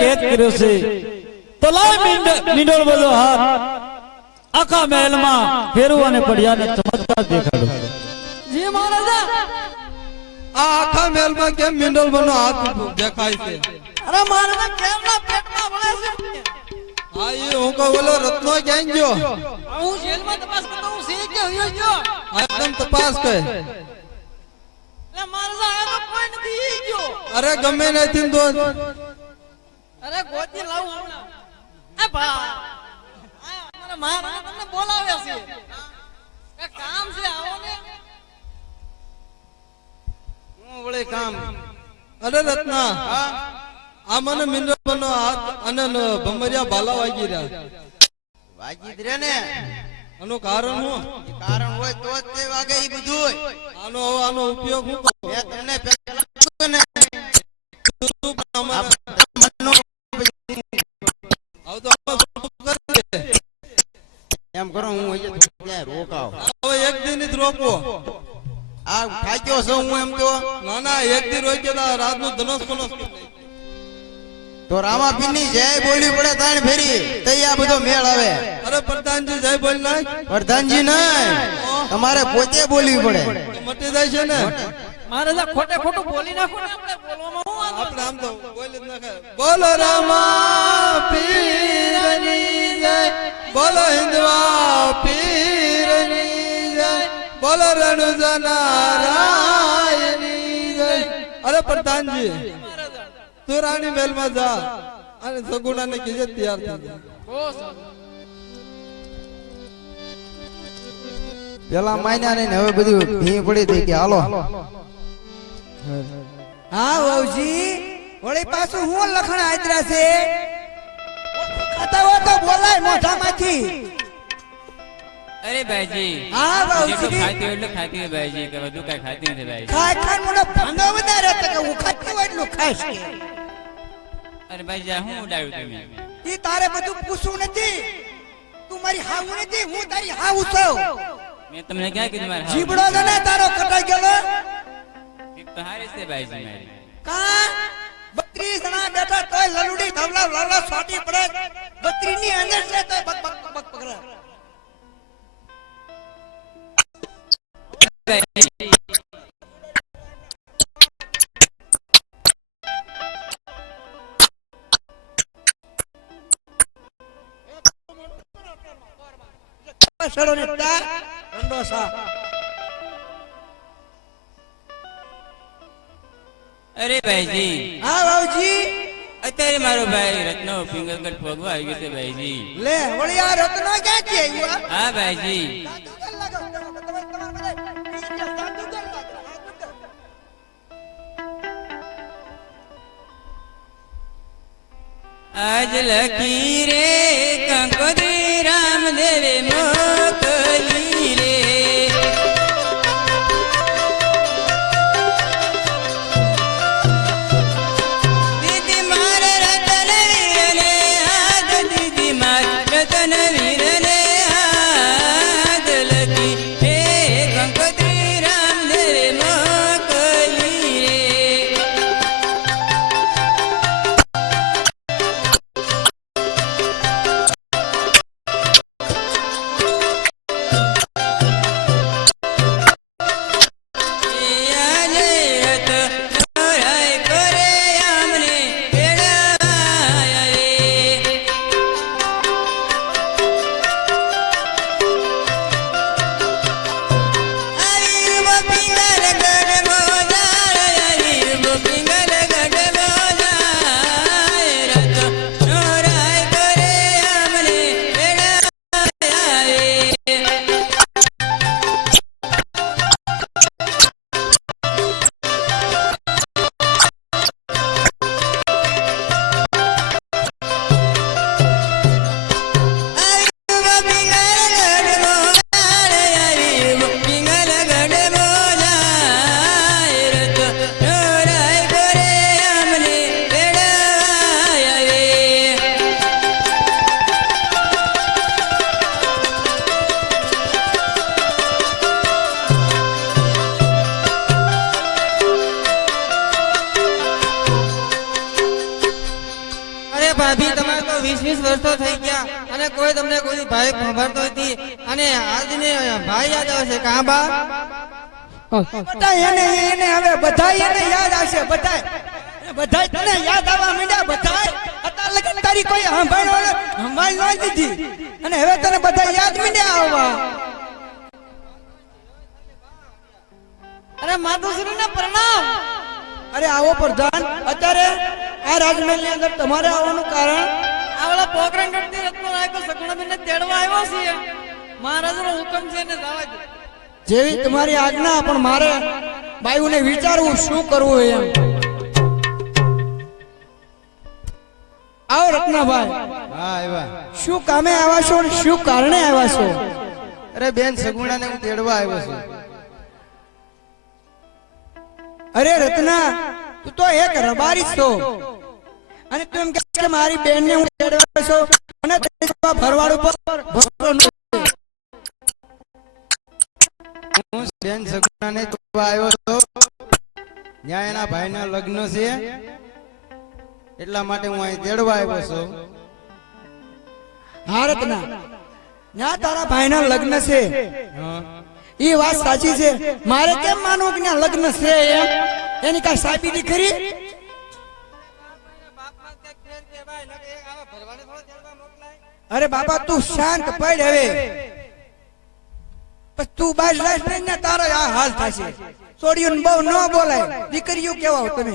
કેદ કર્યો છે તો લાવ મીંડોળ બધો હાથ આખા મહેલમાં ફેરવું અને પડિયાને ચમત્કાર દેખાડો. જી મહારાજા. આ આખા મહેલમાં કેમ મીંડોળ બનો હાથ દેખાય છે? અરે મહારાજા કેમના પેટમાં વળે છે? હા એ હું કહું ઓલો રત્નો ક્યાં ગયો? હું જેલમાં તપાસ કરતો હું સી કે હોયો ગયો. એકદમ તપાસ કર. એટલે મહારાજા આ તો કોઈ નથી ઈ ગયો. અરે ગમે નથી તો અરે ગોતી લાવું હમણાં. એ ભા અમારા મહારાજા તમને બોલાવે છે. એ કામ છે આવો ને. હું વળે કામ. અરે રત્ના આ મને મીંડોળ બનો હાથ અને ભમરિયા ભાલા વાગી રહ્યા. વાગી જ રે ને. આનું કારણ શું? કારણ હોય તો જ તે વાગે ઈ બધું. આનો ઉપયોગ હું કરું? મેં તમને પહેલા કીધું ને. એમ કરો હું અહીંયા રોકાવ. હવે એક દિન જ રોકવો. આ થાક્યો છું હું એમ તો. ના ના એક દિન રોકી તો રાતનું ધનુષ પનોસ તો રામાપીરની જય બોલવી પડે ત્રણ ફેરી તઈ આ બધો મેળ આવે. અરે પ્રધાનજી જય બોલ નાખ. પ્રધાનજી નહીં તમારે પોતે બોલવી પડે. મટી જાય છે ને. મહારાજા ખોટે ખોટું બોલી નાખો ને આપણે બોલવામાં હું વાંધો? આપણે આમ તો બોલી જ નાખે. બોલો રામા પીરની જય, બોલો હિન્દવા પીરની જય, બોલો રણુજા નારાયણની જય. અરે પ્રધાનજી તું રાણી મહેલ માં જા અને સગુણાને કીજે તૈયાર થઈ જા. પેલા માન્યા નહીં હવે બધું ભી પડી હતી કે હાલો. હા વહુજી વળી પાછું હું લખણ આદરા છે ખાતા હો તો બોલાય મોઢામાંથી. અરે ભાઈજી હા જેટલું વહુજી ખાતી હોય એટલું ખાતી હોય ભાઈજી કે બધું કઈ ખાતી નથી ભાઈજી. ખાય ખાય મોઢો ભાંગો વધારે તો કે હું ખાતી હોય એટલું ખાઈશ કે. અરે ભાઈજી આ હું ઉડાવ્યું તમે? ઈ તારે બધું પૂછવું નથી. તું મારી હાવું નથી હું તારી હાવું છું. મેં તમને ક્યાં કીધું મારે જીબડો તો ને તારો કટાઈ ગયો તો હારી છે ભાઈજી મારી. કા 32 જણા બેઠા તોય લલુડી ધવલા લાલા છોટી પડે 32 ની અંદર છે તોય બક બક બક પકડે. સડો ને તાર રંડો સા. અરે ભાઈજી હા બાબુજી અત્યારે મારો ભાઈ રત્નો ફિંગરકટ ભોગવા આવી ગયો છે ભાઈજી. લે વળી આ રત્નો ક્યાંથી આવ્યો? હા ભાઈજી આજ લખી રે કંકોત્રી રામદેવે મોકલી રે. દીદી માર રતન વીરને હાથ, દીદી માર રતન વીરને હાથ લખી રે કંકોત્રી રામદેવે મોકલી રે. અરે ભાભી તમારે તો 20 વર્ષો થઈ ગયા અને કોઈ તમને કોઈ ભાઈ ખબરતો નથી અને આજને ભાઈ યાદ આવશે કાં બા બધા એને હવે બધા એને યાદ આવશે બધા તને યાદ આવવા માંડ્યા બધા અત્યારે લગન તારી કોઈ સંભાળ ન દીધી અને હવે તને બધા યાદ માંડ્યા આવવા. અરે માતુશ્રીને પ્રણામ. અરે આવો પ્રધાન, અત્યારે આ રાજમહેલ ની અંદર તમારે આવવાનું કારણ? આવડા પોકરણ કરતી રત્નો રાખ્યો સગુણાબેનને તેડવા આવ્યો છીએ. મહારાજનો હુકમ છે ને જવા દો. જેવી તમારી આજ્ઞા, પણ મારે બાયુને વિચારવું શું કરવું એમ. આવો રત્નાભાઈ. હા આવ્યા. શું કામે આવ્યા છો અને શું કારણે આવ્યા છો? અરે બેન સગુણાને હું તેડવા આવ્યો છું. અરે રત્ના, તું તો એક રબારી છો અને તું એમ કહે છે કે મારી બેનને હું તેડવા છું અને ભરવાડ ઉપર ભરોસો ન. હું બેન સગુણાને તેડવા આવ્યો છું. ત્યાં એના ભાઈના લગ્ન છે એટલા માટે હું અહીં તેડવા આવ્યો છું. હા રત્ના, ત્યાં તારા ભાઈના લગ્ન છે એ વાત સાચી છે. મારે કેમ માનવું કે ત્યાં લગ્ન છે એમ? એની કઈ સાબિતી ખરી? અરે બાપા તું શાંત પડ હવે. તું બાજ લાશ ને તારો આ હાલ થશે. છોડીઓને બહુ ન બોલાય, દીકરીઓ કેવા હો તમે?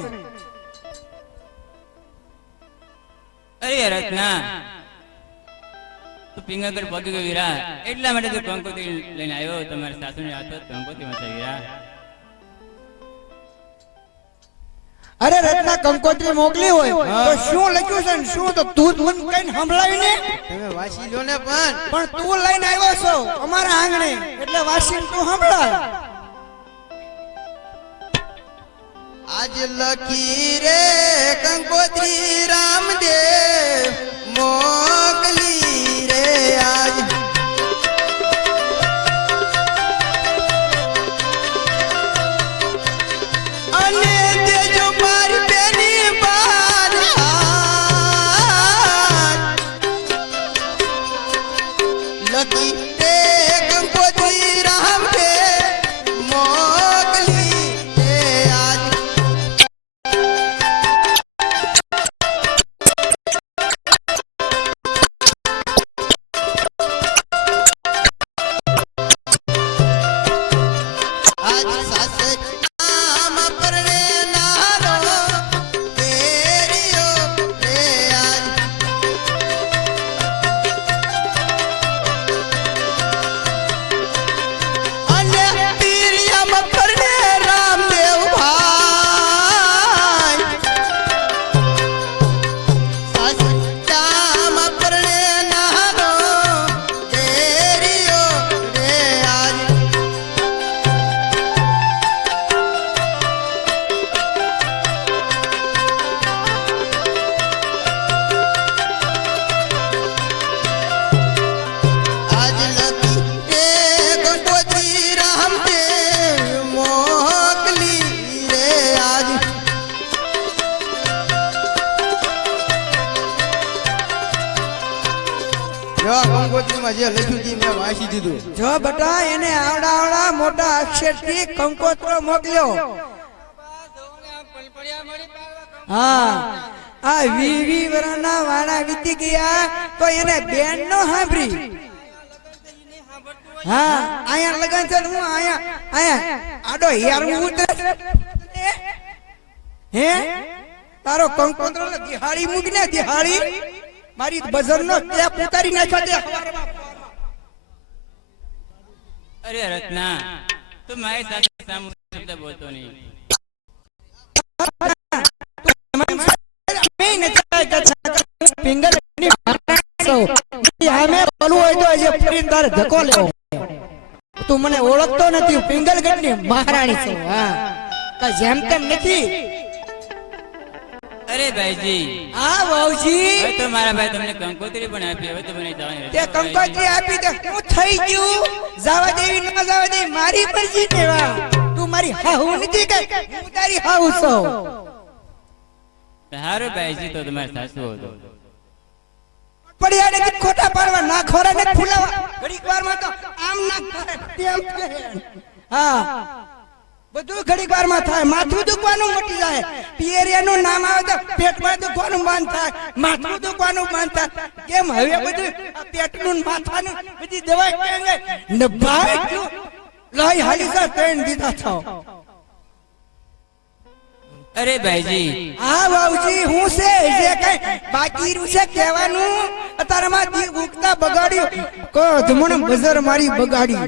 અરે રત્ના, તું પિંગલગઢ પગી ગયો વીરા, એટલા માટે તું કંકોત્રી લઈને આવ્યો. તમારા સાસુને હાથો કંકોત્રી માં વીરા. અરે રત્ના, કંકોત્રી મોકલી હોય તો શું લખ્યું છે ને શું? તો તું મને કઈ સંભળાવી ને. તમે વાંચી લો ને. પણ તું લઈને આવ્યો છો અમારા આંગણે એટલે વાસીને તું સંભળાય. આજ લખી રે કંકોત્રી રામદેવ મોકલી રે આજ. અને દેજો મારી બેની બાર લખી રે કંકોત્રી રામદેવ મોકલી રે આજ. આજ સાસરે નામ પરણે નારો તેરીઓ રે આજ. અને પીરિયામ પરણે રામદેવ ભાઈ. સાસરે નામ પરણે નારો તેરીઓ રે આજ. આજ લખી રે કંકોત્રી રામદેવ મોકલી રે આજ. જો કંકોત્રીમાં જે લખ્યું હતું મેં વાંચી દીધું. જો બટા, એને આવડા મોટા અક્ષરથી કંકોત્રો મોકલ્યો. હા, આ 20 વર્ષના વાણા વીતી ગયા તો એને બેન નો સાંભળી. હા, અહીંયા લગન છે. હું અહીંયા આડો હેરું ઉતરે હે તારો કંકોત્રો દિહાળી મૂકને. દિહાળી મારી બજર નો ટેપ ઉતારી નાખ્યો તે હવારમાં. અરે રત્ના, તું મારી સાથે સામુ શબ્દ બોલતો નહીં. તું મને ઓળખતો નથી. પિંગલગઢ ની મહારાણી છું. હા, જેમ તેમ નથી. અરે ભાઈજી, હા વાવજી, હવે તો મારા ભાઈ તમને કંકોત્રી પણ આપી. હવે તો મને જવાની તે કંકોત્રી આપી તો શું થઈ ગયું? જવા દેવી ન જવા દેવી મારી મરજી ને. વા, તું મારી હાહુ નથી કે હું તારી હાહુ છું? સારું ભાઈજી, તો તમારે સાસુ હતો. પડિયાને કે ખોટા પાડવા ના ખોરા ને ફૂલાવા ઘડીક વારમાં તો આમ ના થાય તેમ થાય. હા બધું ઘડીક વારમાં થાય. માથું દુખવાનું મટી જાય. પિયરિયાનું નામ આવે તો પેટમાં દુખવાનું બંધ થાય, માથું દુખવાનું બંધ થાય. કેમ હવે બધું આ પેટનું ને માથાનું બધી દવા કેમ ગઈ ને ભાઈ તું લઈ હાલી જા ટ્રેન દીધા થાવ. અરે ભાઈજી હા બાબુજી હું છે જે કઈ બાકી રહ્યું છે કહેવાનું અત્યારે માં દી ઉગતા બગાડ્યું કો ધમણ બજાર મારી બગાડી.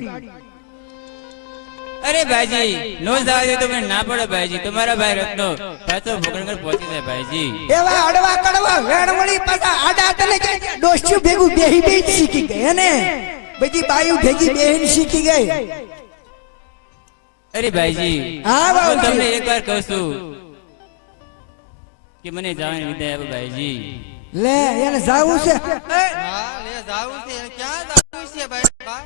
અરે ભાઈજી નો જવા દે તો મને ના પડે ભાઈજી. તમારા ભાઈ રત્નો પાછો ભોગણગઢ પહોંચી જાય ભાઈજી. એવા અડવા કડવા વેણવળી પાછા આડા તને કે ડોસ્યું ભેગું બેહી બેહી શીખી ગઈ અને બધી બાયું ભેગી બેહીને શીખી ગઈ. અરે ભાઈજી હા હું બાબુજી. તમને એકવાર કહું છું કે મને જવાની વિદાય આપો ભાઈજી. લે એને જાવું છે. હા લે જાવું છે એને ક્યાં જાવું છે ભાઈ બા?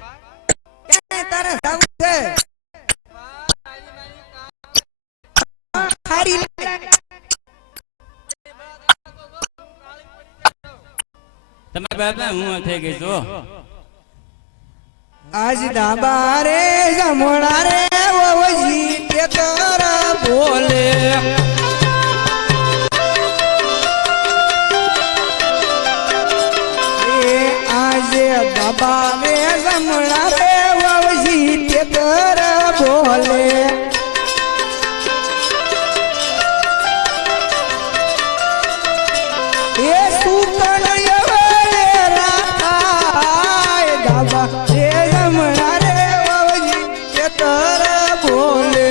ક્યાંય તારે જાવું છે. ખારી લે. તમારા બાપા હું થઈ ગઈ છો. આજ ડાબા રે જમણા રે વવજી કે તારા બોલે. એ આજે ડાબા રે જમણા રે વવજી કે તારા બોલે. એ સુકણ એવડે રાખાય ડાબા રે જમણા રે વવજી કે તારા બોલે.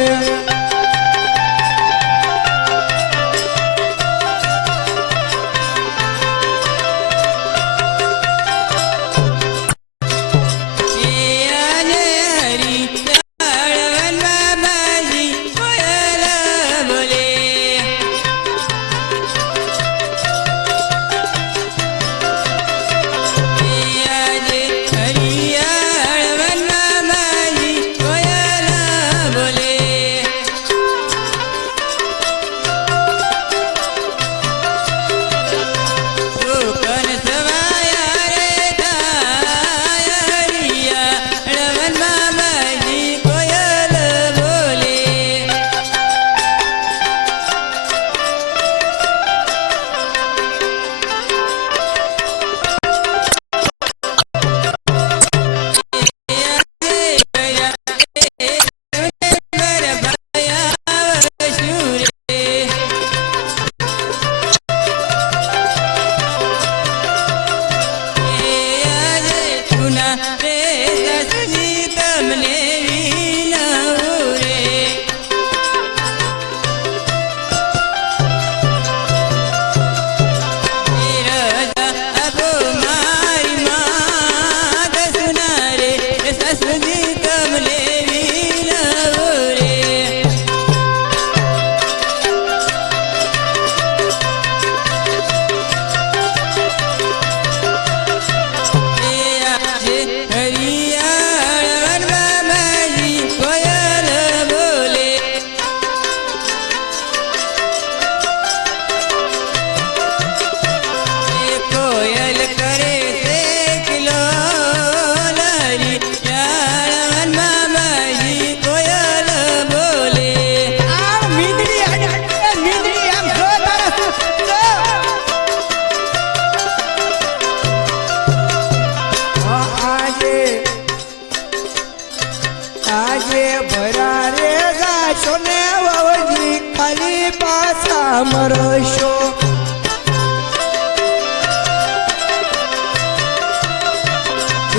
આજે ભરા રે ગાશો ને વવજી ખાલી પાછા મરશો.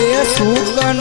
એ સુકન